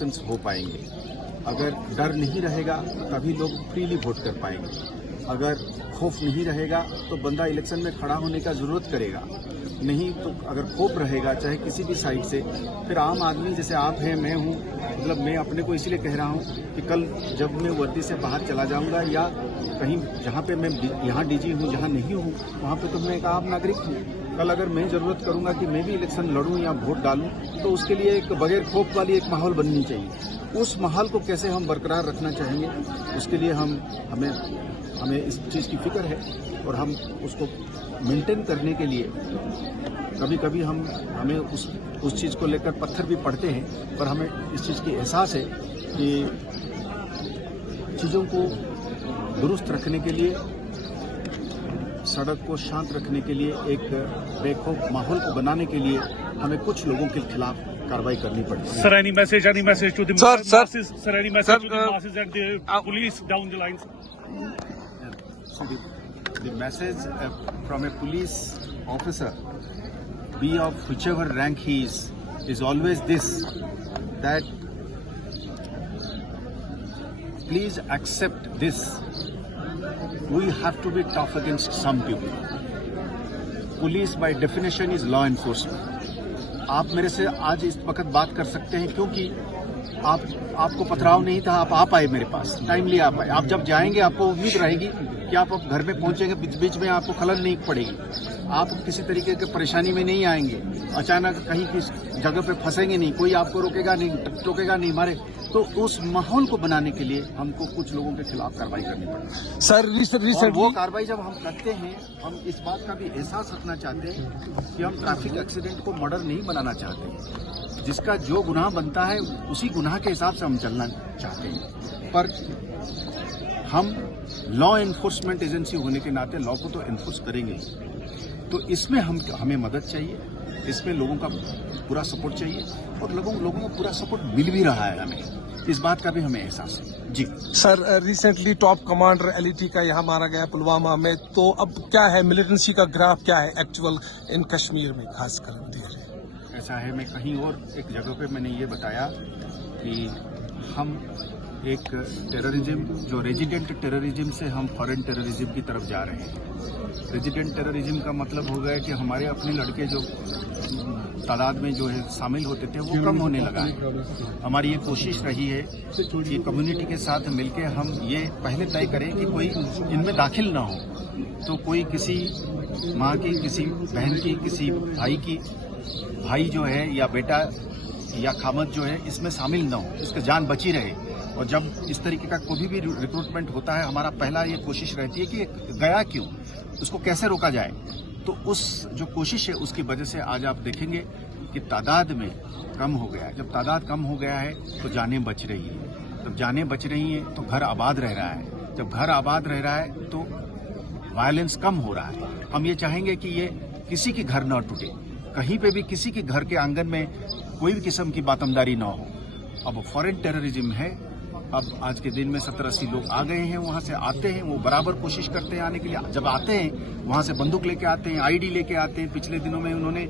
Elections हो पाएंगे। अगर डर नहीं रहेगा तभी लोग फ्रीली वोट कर पाएंगे। अगर खौफ नहीं रहेगा तो बंदा इलेक्शन में खड़ा होने का जरूरत करेगा नहीं। तो अगर खौफ रहेगा चाहे किसी भी साइड से, फिर आम आदमी जैसे आप हैं, मैं हूँ, मतलब मैं अपने को इसीलिए कह रहा हूँ कि कल जब मैं वर्दी से बाहर चला जाऊँगा या कहीं जहाँ पे मैं यहाँ डीजी हूँ जहाँ नहीं हूँ वहाँ पे तो मैं एक आम नागरिक हूँ। कल अगर मैं जरूरत करूँगा कि मैं भी इलेक्शन लड़ूँ या वोट डालूँ तो उसके लिए एक बगैर खौफ वाली एक माहौल बननी चाहिए। उस माहौल को कैसे हम बरकरार रखना चाहेंगे, उसके लिए हमें इस चीज़ की फिक्र है और हम उसको मेंटेन करने के लिए कभी कभी हमें उस चीज़ को लेकर पत्थर भी पड़ते हैं, पर हमें इस चीज़ की एहसास है कि चीज़ों को दुरुस्त रखने के लिए, सड़क को शांत रखने के लिए, एक बेखौफ माहौल को बनाने के लिए हमें कुछ लोगों के खिलाफ कार्रवाई करनी पड़ती है। Sir, any message to the masses? Sir, any message to the masses and the police down the lines? So the message from a police officer, be of whichever rank he is always this, that please accept this. We have to be tough against some people. Police by definition is law enforcement. आप मेरे से आज इस वक्त बात कर सकते हैं क्योंकि आपको पथराव नहीं था, आप आए मेरे पास, टाइमली आप आए। आप जब जाएंगे आपको उम्मीद रहेगी कि आप घर में पहुंचेंगे, बीच में आपको खलल नहीं पड़ेगी, आप किसी तरीके की परेशानी में नहीं आएंगे, अचानक कहीं किस जगह पे फंसेंगे नहीं, कोई आपको रोकेगा नहीं, टोकेगा नहीं, मारे। तो उस माहौल को बनाने के लिए हमको कुछ लोगों के खिलाफ कार्रवाई करनी पड़ेगी। सर, वो कार्रवाई जब हम करते हैं, हम इस बात का भी एहसास रखना चाहते हैं कि हम ट्रैफिक एक्सीडेंट को मर्डर नहीं बनाना चाहते। जिसका जो गुनाह बनता है उसी गुनाह के हिसाब से हम चलना चाहते हैं। पर हम लॉ एनफोर्समेंट एजेंसी होने के नाते लॉ को तो एनफोर्स करेंगे, तो इसमें हमें मदद चाहिए, इसमें लोगों का पूरा सपोर्ट चाहिए और लोगों को पूरा सपोर्ट मिल भी रहा है। हमें इस बात का भी हमें एहसास है। जी sir, recently top commander LET का यहाँ मारा गया पुलवामा में, तो अब क्या है मिलिटेंसी का ग्राफ क्या है एक्चुअल इन कश्मीर में खासकर? ऐसा है, मैं कहीं और एक जगह पे मैंने ये बताया कि हम एक टेररिज्म, जो रेजिडेंट टेररिज्म से हम फॉरेन टेररिज्म की तरफ जा रहे हैं। रेजिडेंट टेररिज्म का मतलब हो गया कि हमारे अपने लड़के जो तादाद में जो है शामिल होते थे वो कम होने लगा है। हमारी ये कोशिश रही है कि कम्युनिटी के साथ मिलकर हम ये पहले तय करें कि कोई इनमें दाखिल ना हो, तो कोई किसी माँ की, किसी बहन की, किसी भाई जो है या बेटा या खामद जो है इसमें शामिल ना हो, उसकी जान बची रहे। और जब इस तरीके का कोई भी रिक्रूटमेंट होता है, हमारा पहला ये कोशिश रहती है कि गया क्यों, उसको कैसे रोका जाए। तो उस जो कोशिश है उसकी वजह से आज आप देखेंगे कि तादाद में कम हो गया है। जब तादाद कम हो गया है तो जानें बच रही है। जब जानें बच रही हैं तो घर आबाद रह रहा है। जब घर आबाद रह रहा है तो वायलेंस कम हो रहा है। हम ये चाहेंगे कि ये किसी की घर न टूटे, कहीं पे भी किसी के घर के आंगन में कोई भी किस्म की बातमदारी न हो। अब फॉरेन टेररिज्म है, अब आज के दिन में 70-80 लोग आ गए हैं, वहाँ से आते हैं, वो बराबर कोशिश करते हैं आने के लिए। जब आते हैं वहाँ से बंदूक लेके आते हैं, आईडी लेके आते हैं। पिछले दिनों में उन्होंने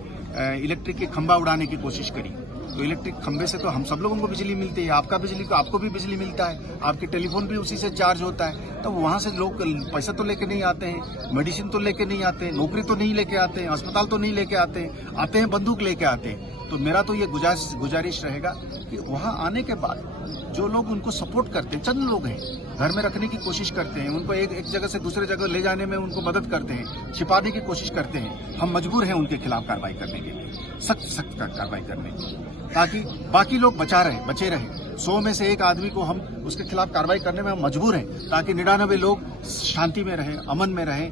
इलेक्ट्रिक के खंभा उड़ाने की कोशिश करी, तो इलेक्ट्रिक खंभे से तो हम सब लोगों को बिजली मिलती है, आपका बिजली तो आपको भी बिजली मिलता है, आपके टेलीफोन भी उसी से चार्ज होता है। तो वहाँ से लोग पैसा तो लेके नहीं आते हैं, मेडिसिन तो लेके नहीं आते हैं, नौकरी तो नहीं लेके आते हैं, अस्पताल तो नहीं लेके आते हैं बंदूक लेके आते हैं। तो मेरा तो ये गुजारिश रहेगा कि वहाँ आने के बाद जो लोग उनको सपोर्ट करते हैं, चंद लोग हैं, घर में रखने की कोशिश करते हैं, उनको एक जगह से दूसरे जगह ले जाने में उनको मदद करते हैं, छिपाने की कोशिश करते हैं, हम मजबूर हैं उनके खिलाफ कार्रवाई करने के लिए, सख्त कार्रवाई करने के लिए, ताकि बाकी लोग बचे रहे। 100 में से एक आदमी को हम उसके खिलाफ कार्रवाई करने में हम मजबूर हैं, ताकि 99 लोग शांति में रहें, अमन में रहें,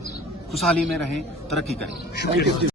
खुशहाली में रहें, तरक्की करें।